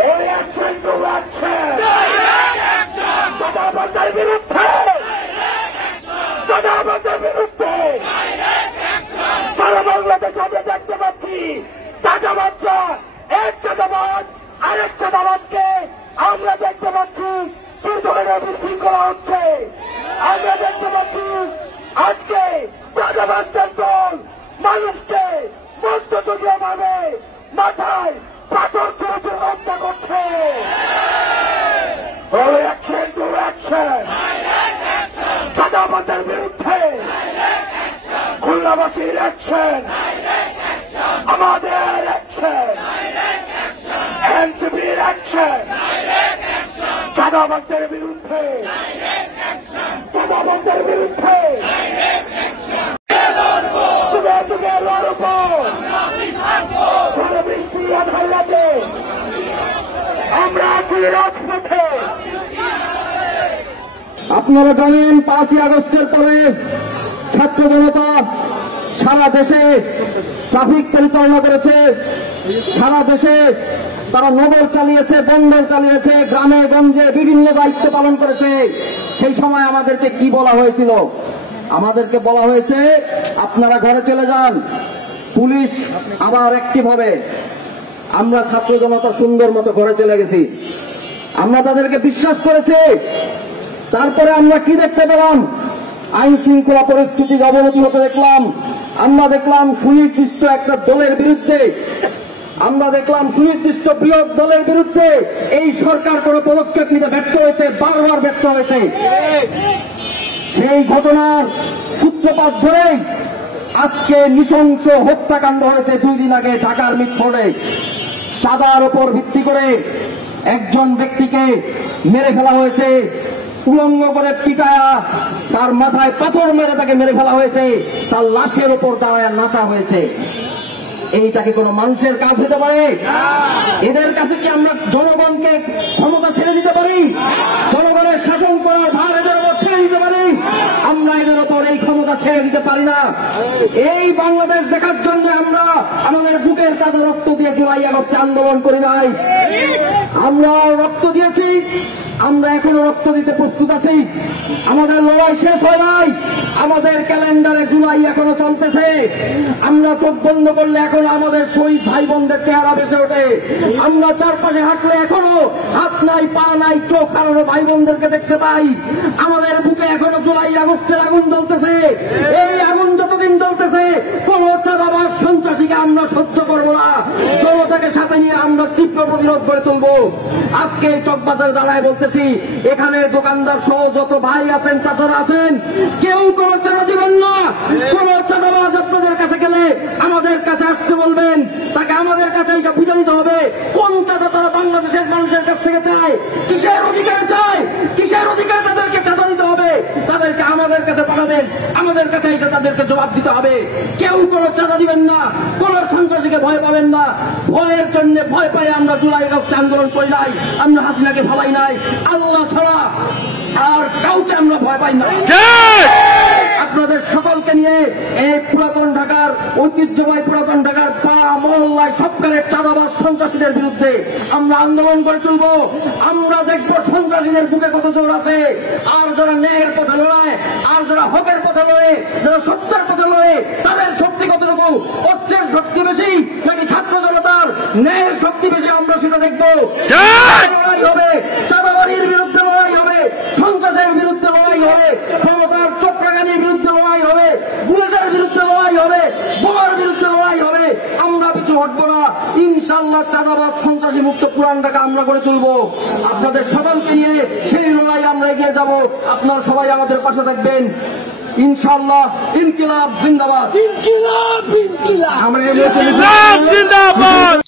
ওই action to action, চাঁদাবাজদের বিরুদ্ধে, চাঁদাবাজদের বিরুদ্ধে সারা বাংলাদেশ আমরা দেখতে পাচ্ছি চাঁদাবাজরা এক চাঁদাবাজ আরেক চাঁদাবাজকে আমরা দেখতে পাচ্ছি কি ধরনের বিশৃঙ্খলা হচ্ছে। আমরা দেখতে পাচ্ছি আজকে চাঁদাবাজদের দল মানুষকে মধ্যযুগীয় ভাবে মাথায় পাথর ছুঁড়ে হত্যা করছে। ওই অ্যাকশন টু অ্যাকশন, চাঁদাবাজদের বিরুদ্ধে খুলনাবাসীর অ্যাকশন, আমাদের অ্যাকশন, এনসিপির অ্যাকশন, চাঁদাবাজদের বিরুদ্ধে, চাঁদাবাজদের বিরুদ্ধে যুগে যুগে লড়ার উপর ঝড় বৃষ্টি আধার রাতে আমরা আছি রাজপথে। আপনারা জানেন 5ই আগস্টের পরে ছাত্র জনতা সারা দেশে ট্রাফিক পরিচালনা করেছে, সারা দেশে তারা নগর চালিয়েছে, বন্দর চালিয়েছে, গ্রামে গঞ্জে বিভিন্ন দায়িত্ব পালন করেছে। সেই সময় আমাদেরকে কি বলা হয়েছিল? আমাদেরকে বলা হয়েছে আপনারা ঘরে চলে যান, পুলিশ আবার অ্যাক্টিভ হবে। আমরা ছাত্র জনতা সুন্দর মতো ঘরে চলে গেছি, আমরা তাদেরকে বিশ্বাস করেছি। তারপরে আমরা কি দেখতে পেলাম? আইন শৃঙ্খলা পরিস্থিতির অবনতি হতে দেখলাম। আমরা দেখলাম সুনির্দিষ্ট একটা দলের বিরুদ্ধে, আমরা দেখলাম সুনির্দিষ্ট বৃহৎ দলের বিরুদ্ধে এই সরকার কোন পদক্ষেপ নিতে ব্যর্থ হয়েছে, বারবার ব্যর্থ হয়েছে। সেই ঘটনার সূত্রপাত ধরেই আজকে নৃশংস হত্যাকাণ্ড হয়েছে 2 দিন আগে ঢাকার মিটফোর্ডে। চাঁদার উপর ভিত্তি করে একজন ব্যক্তিকে মেরে ফেলা হয়েছে, উলঙ্গ করে পিটায়া তার মাথায় পাথর মেরে তাকে মেরে ফেলা হয়েছে, তার লাশের উপর দাঁড়ায় নাচা হয়েছে। এইটা কি কোনো মানুষের কাজ হতে পারে? এদের কাছে কি আমরা জনগণকে ক্ষমতা ছেড়ে দিতে পারি? জনগণের শাসন করার ভার এদের উপর ছেড়ে দিতে পারি? আমরা এদের উপর এই ক্ষমতা ছেড়ে দিতে পারি না। এই বাংলাদেশ দেখার জন্য আমরা আমাদের বুকের তাজা রক্ত দিয়ে জুলাই আগস্টে আন্দোলন করি নাই। আমরা রক্ত দিয়েছি, আমরা এখনো রক্ত দিতে প্রস্তুত আছি। আমাদের লড়াই শেষ হয় নাই, আমাদের ক্যালেন্ডারে জুলাই এখনো চলতেছে। আমরা চোখ বন্ধ করলে এখনো আমাদের শহীদ ভাই বোনদের চেহারা ভেসে ওঠে। আমরা চারপাশে হাঁটলে এখনো হাত নাই, পা নাই, চোখ হারানো ভাই বোনদেরকে দেখতে পাই। আমাদের বুকে এখনো জুলাই আগস্টের আগুন জ্বলতেছে। এই আগুন যতদিন জ্বলতেছে কোন চাঁদাবাজ সন্ত্রাসীকে আমরা সহ্য করব না। জনতাকে সাথে নিয়ে আমরা তীব্র প্রতিরোধ গড়ে তুলব। আজকে চকবাজারে দাঁড়ায় বলতেছি, এখানে দোকানদার সহ যত ভাই আছেন, চাচারা আছেন, কেউ কোনো চাঁদা দিবেন না। কোন চাঁদাবাজ আপনাদের কাছে গেলে আমাদের কাছে আসতে বলবেন, তাকে আমাদের কাছে এসে বুঝে নিতে হবে কোন চাঁদা তারা বাংলাদেশের মানুষের কাছ থেকে চায়, কিসের অধিকারে চায়, কিসের অধিকারে তাদেরকে চাঁদা দিতে হবে। তাদেরকে আমাদের কাছে পাঠাবেন, আমাদের কাছে এসে তাদেরকে জবাব দিতে হবে। কেউ কোনো চাঁদা দিবেন না, কোন সন্ত্রাসীকে ভয় পাবেন না। ভয়ের জন্য ভয় পাই আমরা জুলাই আগস্টে আন্দোলন করি নাই, আমরা হাসিনাকে ভালাই নাই। আল্লাহ ছাড়া আর কাউকে আমরা ভয় পাই না। আপনাদের সকলকে নিয়ে এই পুরাতন ঢাকার, ঐতিহ্যময় পুরাতন ঢাকার পাড়া মহল্লায় সবকালের চাঁদাবাজ সন্ত্রাসীদের বিরুদ্ধে আমরা আন্দোলন করে তুলব। আমরা দেখব সন্ত্রাসীদের বুকে কত জোর আছে। আর যারা ন্যায়ের পথে লড়ায়, আর যারা হকের পথে লড়ে, যারা সত্যের পথে লড়ে, তাদের শক্তি কতটুকু। অস্ত্রের শক্তি বেশি নাকি ছাত্র জনতার ন্যায়ের শক্তি বেশি, আমরা সেটা দেখব। লড়াই হবে, চাঁদাবাজির বিরুদ্ধে লড়াই হবে, সন্ত্রাসের বিরুদ্ধে লড়াই হবে, ক্ষমতার চক্রাগানির বিরুদ্ধে লড়াই হবে, বুলেটের বিরুদ্ধে লড়াই হবে, বোমার বিরুদ্ধে লড়াই হবে। আমরা পিছু হটবো না। ইনশাআল্লাহ চাঁদাবাজ সন্ত্রাসী মুক্ত পুরান ঢাকা আমরা গড়ে তুলব। আপনাদের সকলকে নিয়ে সেই লড়াই আমরা এগিয়ে যাব। আপনারা সবাই আমাদের পাশে থাকবেন ইনশাআল্লাহ। ইনকিলাব জিন্দাবাদ, ইনকিলাব, ইনকিলাব, আমরা জিন্দাবাদ।